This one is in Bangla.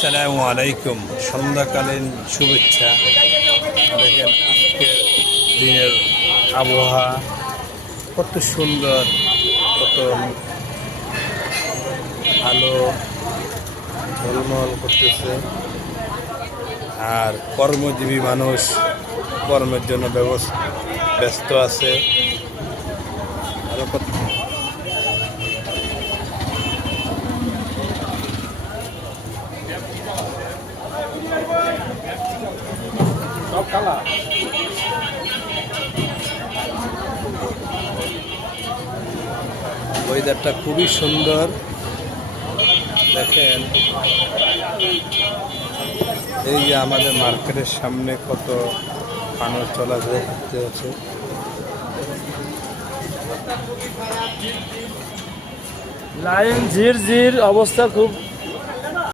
আসসালামু আলাইকুম, সন্ধ্যাকালীন শুভেচ্ছা। দেখেন আজকের দিনের আবহাওয়া কত সুন্দর, কত আলো ঝলমল করতেছে। আর কর্মজীবী মানুষ কর্মের জন্য ব্যস্ত আছে। আরো কত ওয়েদারটা খুবই সুন্দর। দেখেন এই যে আমাদের মার্কেটের সামনে কত মানুষ চলাফেরা করতে আছে। লাইন ঝির ঝির অবস্থা খুব